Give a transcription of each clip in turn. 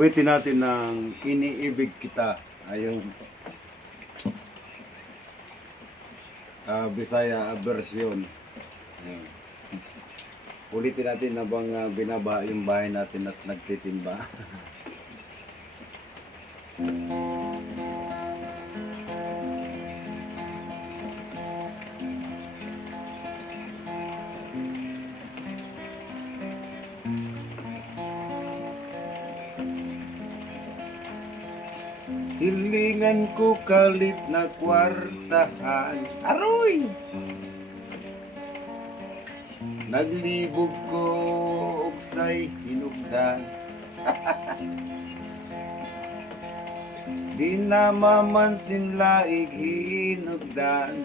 Pwede natin ng iniibig kita. Ayun. Bisaya version. Ayun. Ulitin natin habang binaba yung bahay natin at nagtitimba. Hilingan ko kalit na kwartahan. Aroy! Naglibog ko uksay hinugdan. Di na mamansin laig hinugdan.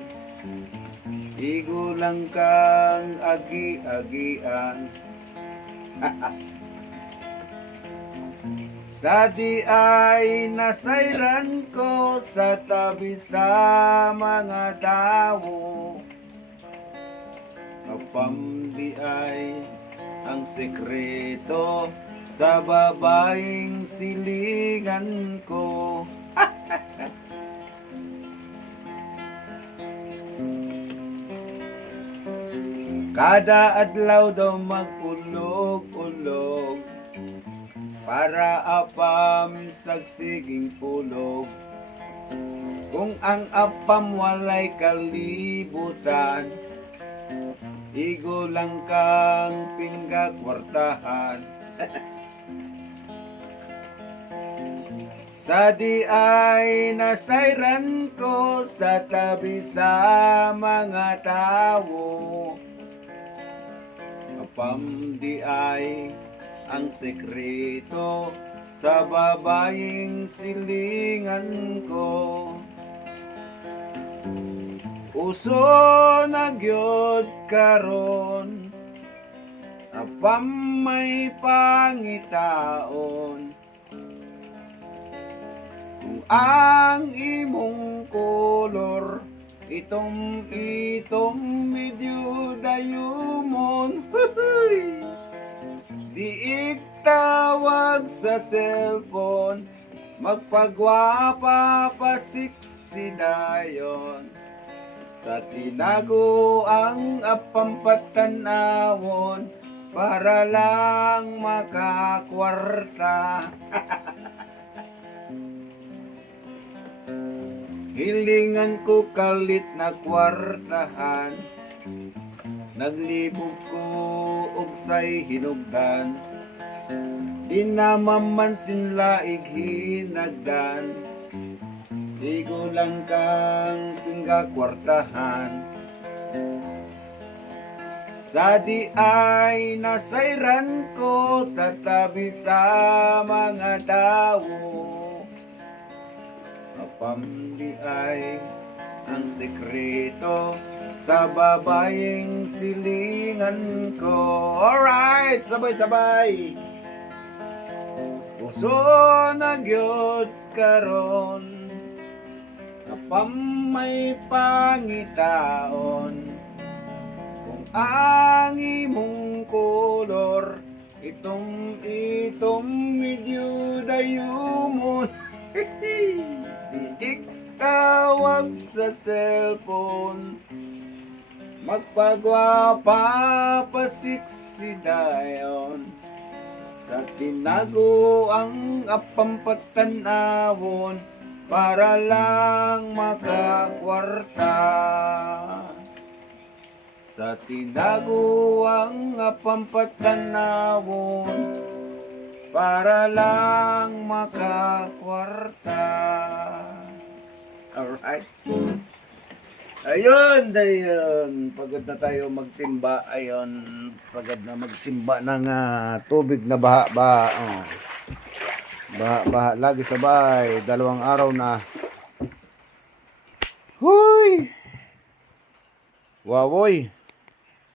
Igo lang kang agi-agian. Sa di ay nasayran ko sa tabi sa mga dawo. Kapam di ay ang sekreto sa babaeng silingan ko. Kada adlaw daw magulog-ulog para apam sagsiging pulog. Kung ang apam walay kalibutan, igo lang kang pingga kwartahan. Sa di ay nasayran ko sa tabi sa mga tao. Apam di ay ang sekreto sa babaeng silingan ko. Uso na gyud karon, apam may pangitaon. Kung ang imong kolor itom medyo dayumon. Di tawag sa cellphone, magpagwapa pa siksi dayon. Sa tinago ang apampatanawon, para lang makakwarta. Hilingan ko kalit na kwartahan, naglibog ko ugsay hinugdan. Di na mamansin laig hinagdan. Igo lang kang pingga kwartahan. Sa di ay nasayran ko sa tabi sa mga tao. Apam di ay ang sekreto sa babaeng silingan ko. Alright, sabay-sabay. Puso na gyud karon, apam may pangitaon. Kung ang imong kolor itom medyo dayumon. Di tawag sa cellphone, magpagwapa pa siksi dayon. Sa tinago ang apampatanawon, para lang makakwarta. Sa tinago ang apampatanawon, para lang makakwarta. Alright. Ayun, pagod na tayo magtimba. Ayun, pagod na magtimba ng tubig na baha. Oh. Baha lagi sa bahay. 2 araw na. Huy! Wawoy!